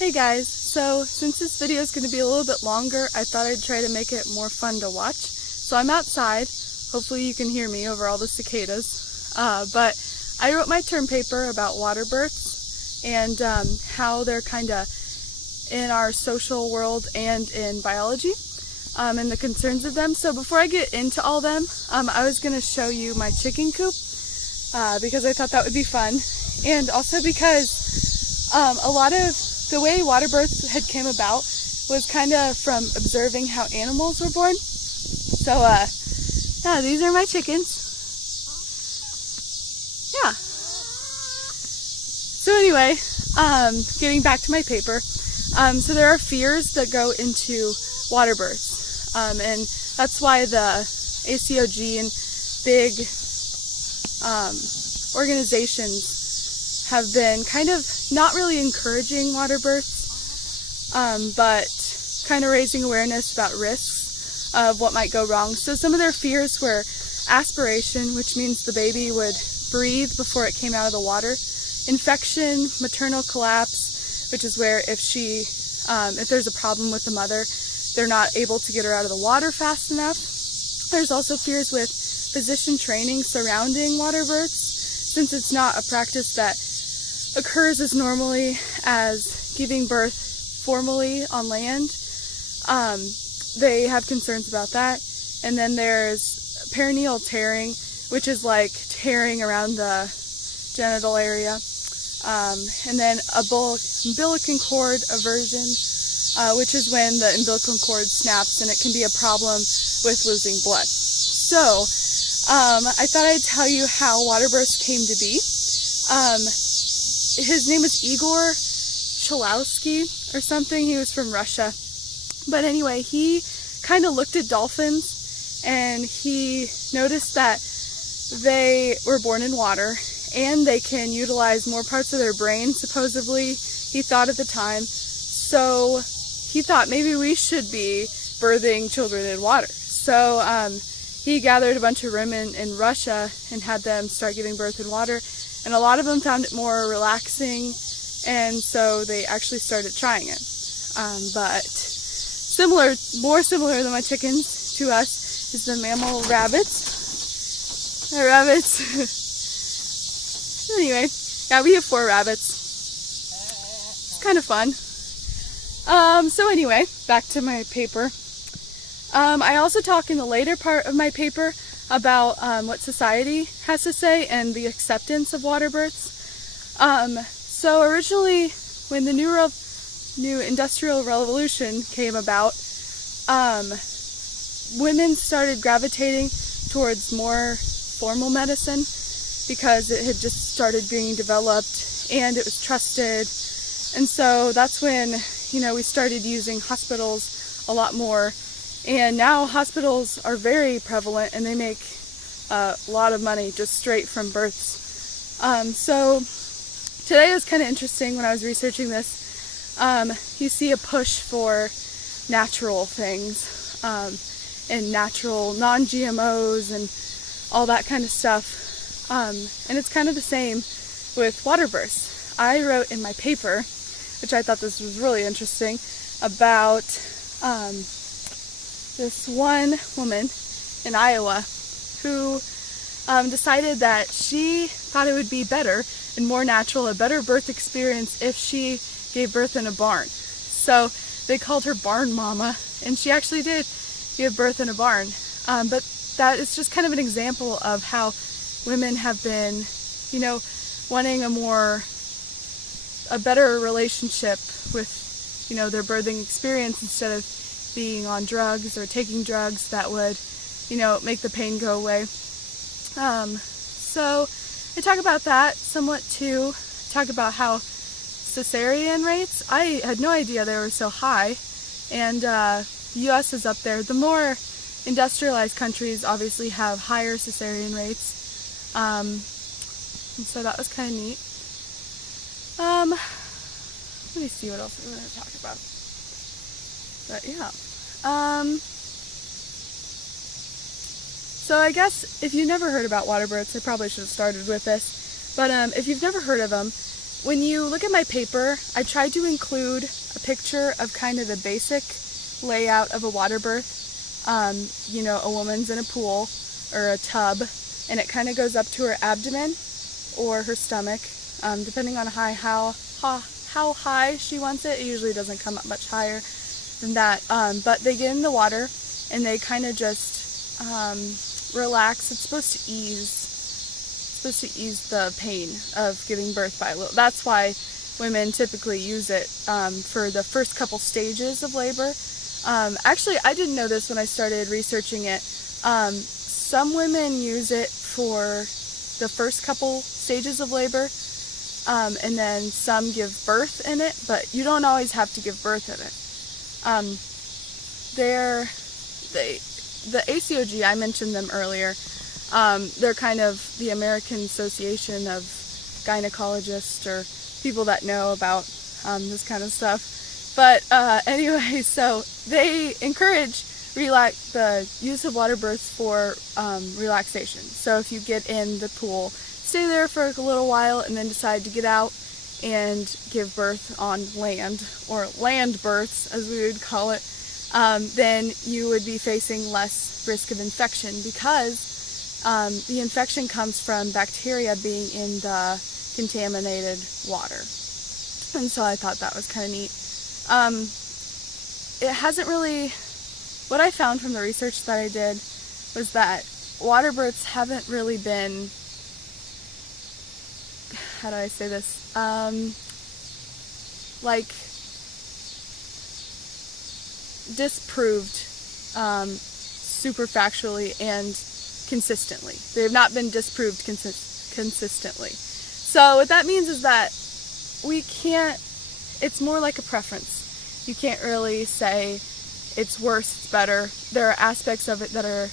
Hey guys, so since this video is going to be a little bit longer, I thought I'd try to make it more fun to watch. So I'm outside, hopefully you can hear me over all the cicadas, but I wrote my term paper about waterbirths and how they're kind of in our social world and in biology and the concerns of them. So before I get into all them, I was going to show you my chicken coop because I thought that would be fun, and also because a lot of the way waterbirths had came about was kind of from observing how animals were born. So yeah, these are my chickens. Yeah. So anyway, getting back to my paper, so there are fears that go into waterbirths, and that's why the ACOG and big organizations have been kind of not really encouraging waterbirths, but kind of raising awareness about risks of what might go wrong. So some of their fears were aspiration, which means the baby would breathe before it came out of the water, infection, maternal collapse, which is where if there's a problem with the mother, they're not able to get her out of the water fast enough. There's also fears with physician training surrounding waterbirths, since it's not a practice that occurs as normally as giving birth formally on land. They have concerns about that. And then there's perineal tearing, which is like tearing around the genital area. And then umbilical cord aversion, which is when the umbilical cord snaps and it can be a problem with losing blood. So I thought I'd tell you how waterbirths came to be. His name was Igor Chalowski or something. He was from Russia. But anyway, he kind of looked at dolphins and he noticed that they were born in water and they can utilize more parts of their brain, supposedly, he thought at the time. So he thought maybe we should be birthing children in water. So he gathered a bunch of women in Russia and had them start giving birth in water. And a lot of them found it more relaxing, and so they actually started trying it. But more similar than my chickens to us is the mammal rabbits. My rabbits. Anyway, yeah, we have 4 rabbits. It's kind of fun. So anyway, back to my paper. I also talk in the later part of my paper about what society has to say and the acceptance of waterbirths. So originally, when the new industrial revolution came about, women started gravitating towards more formal medicine because it had just started being developed and it was trusted. And so that's when, we started using hospitals a lot more. And now hospitals are very prevalent and they make a lot of money just straight from births. So today was kind of interesting when I was researching this. You see a push for natural things and natural non-GMOs and all that kind of stuff. And it's kind of the same with waterbirths. I wrote in my paper, which I thought this was really interesting, about this one woman in Iowa who decided that she thought it would be better and more natural, a better birth experience if she gave birth in a barn. So they called her Barn Mama, and she actually did give birth in a barn. But that is just kind of an example of how women have been, wanting a better relationship with, their birthing experience instead of being on drugs or taking drugs that would, make the pain go away. So I talk about that somewhat too. Talk about how cesarean rates, I had no idea they were so high, and the US is up there. The more industrialized countries obviously have higher cesarean rates, and so that was kind of neat. Let me see what else we're going to talk about. But yeah. So I guess if you've never heard about waterbirths, I probably should have started with this. But if you've never heard of them, when you look at my paper, I tried to include a picture of kind of the basic layout of a water birth. A woman's in a pool or a tub, and it kind of goes up to her abdomen or her stomach, depending on how high she wants it. It usually doesn't come up much higher than that. But they get in the water and they kind of just relax. It's supposed to ease the pain of giving birth by a little. That's why women typically use it for the first couple stages of labor. Actually, I didn't know this when I started researching it. Some women use it for the first couple stages of labor, and then some give birth in it, but you don't always have to give birth in it. The ACOG, I mentioned them earlier. They're kind of the American Association of Gynecologists, or people that know about this kind of stuff. But anyway, so they encourage the use of water births for relaxation. So if you get in the pool, stay there for a little while and then decide to get out and give birth on land, or land births as we would call it, then you would be facing less risk of infection, because the infection comes from bacteria being in the contaminated water. And so I thought that was kind of neat. It hasn't really, what I found from the research that I did was that water births haven't really been, how do I say this, disproved super factually and consistently. They have not been disproved consistently. So what that means is that it's more like a preference. You can't really say it's worse, it's better. There are aspects of it that are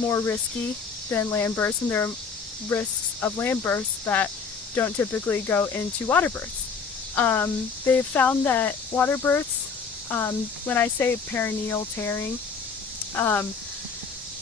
more risky than land births, and there are risks of land births that don't typically go into water births. They've found that water births, when I say perineal tearing,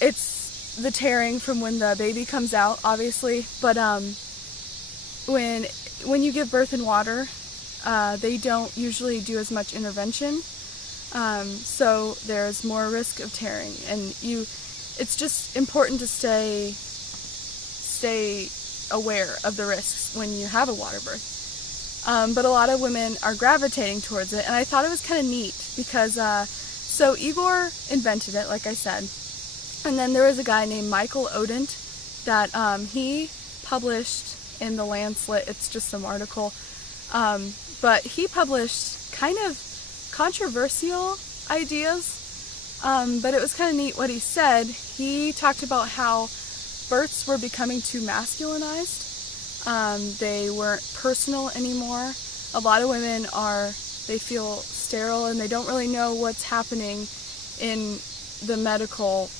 it's the tearing from when the baby comes out, obviously, but when you give birth in water, they don't usually do as much intervention, so there's more risk of tearing, and it's just important to stay aware of the risks when you have a water birth. But a lot of women are gravitating towards it, and I thought it was kind of neat because so Igor invented it, like I said, and then there was a guy named Michael Odent that he published in the Lancet. It's just some article, but he published kind of controversial ideas, but it was kind of neat what he said. He talked about how births were becoming too masculinized. They weren't personal anymore. A lot of women they feel sterile and they don't really know what's happening in the medical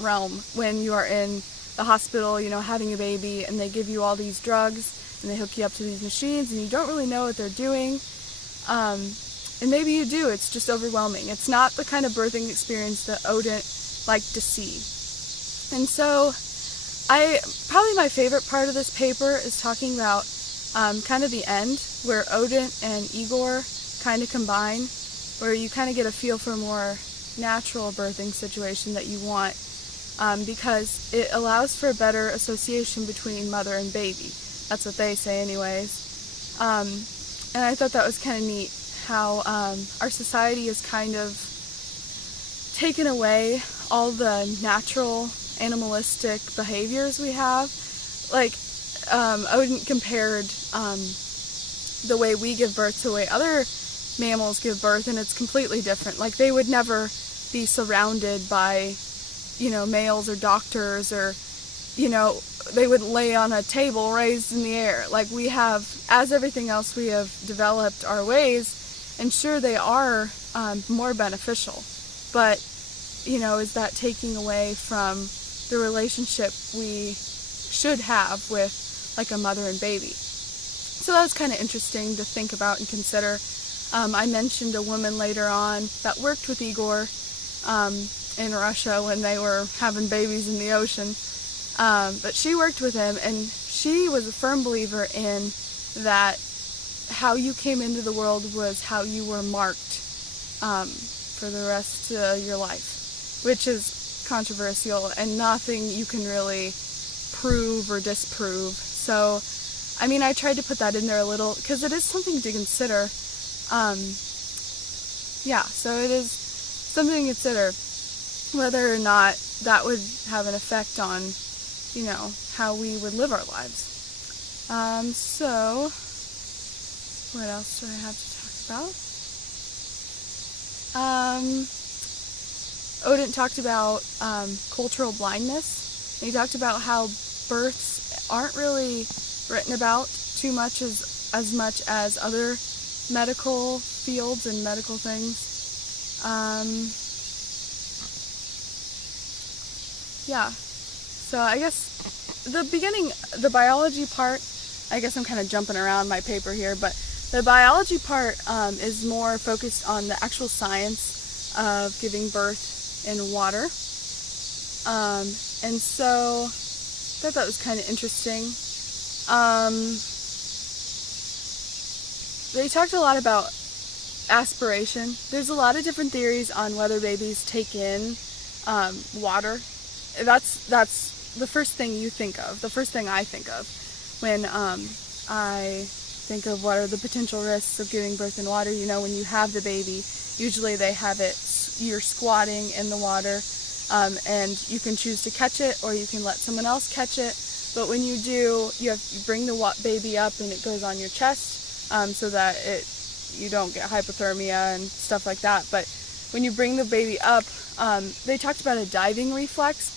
realm when you are in the hospital, having a baby, and they give you all these drugs and they hook you up to these machines and you don't really know what they're doing. And maybe you do, it's just overwhelming. It's not the kind of birthing experience that Odent liked to see. And so probably my favorite part of this paper is talking about kind of the end, where Odent and Igor kind of combine, where you kind of get a feel for a more natural birthing situation that you want, because it allows for a better association between mother and baby. That's what they say anyways. And I thought that was kind of neat, how our society has kind of taken away all the natural animalistic behaviors we have. Like Odent compared the way we give birth to the way other mammals give birth, and it's completely different. Like, they would never be surrounded by males or doctors, or they would lay on a table raised in the air. Like we have, as everything else, we have developed our ways, and sure, they are more beneficial, but is that taking away from the relationship we should have with like a mother and baby? So that was kind of interesting to think about and consider. I mentioned a woman later on that worked with Igor in Russia when they were having babies in the ocean, but she worked with him, and she was a firm believer in that how you came into the world was how you were marked for the rest of your life, which is controversial and nothing you can really prove or disprove. So, I mean, I tried to put that in there a little because it is something to consider. Yeah, so it is something to consider whether or not that would have an effect on, you know, how we would live our lives. So, what else do I have to talk about? Odin talked about cultural blindness. And he talked about how births aren't really written about too much as much as other medical fields and medical things. Yeah, so I guess the beginning, the biology part, I guess I'm kind of jumping around my paper here, but the biology part is more focused on the actual science of giving birth in water. And so I thought that was kind of interesting. They talked a lot about aspiration. There's a lot of different theories on whether babies take in water. That's the first thing you think of, the first thing I think of when I think of what are the potential risks of giving birth in water. You know, when you have the baby, usually they have it, you're squatting in the water, and you can choose to catch it or you can let someone else catch it. But when you do, you bring the baby up and it goes on your chest so that you don't get hypothermia and stuff like that. But when you bring the baby up, they talked about a diving reflex,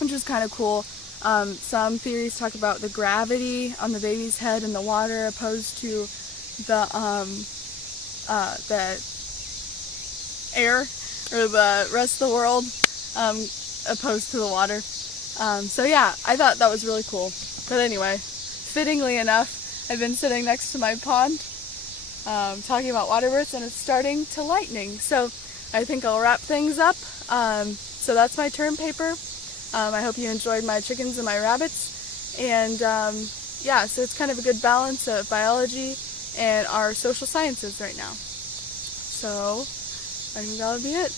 which was kind of cool. Some theories talk about the gravity on the baby's head in the water opposed to the air or the rest of the world opposed to the water. So yeah, I thought that was really cool. But anyway, fittingly enough, I've been sitting next to my pond talking about waterbirths, and it's starting to lightning. So I think I'll wrap things up. So that's my term paper. I hope you enjoyed my chickens and my rabbits. And yeah, so it's kind of a good balance of biology and our social sciences right now. So I think that would be it.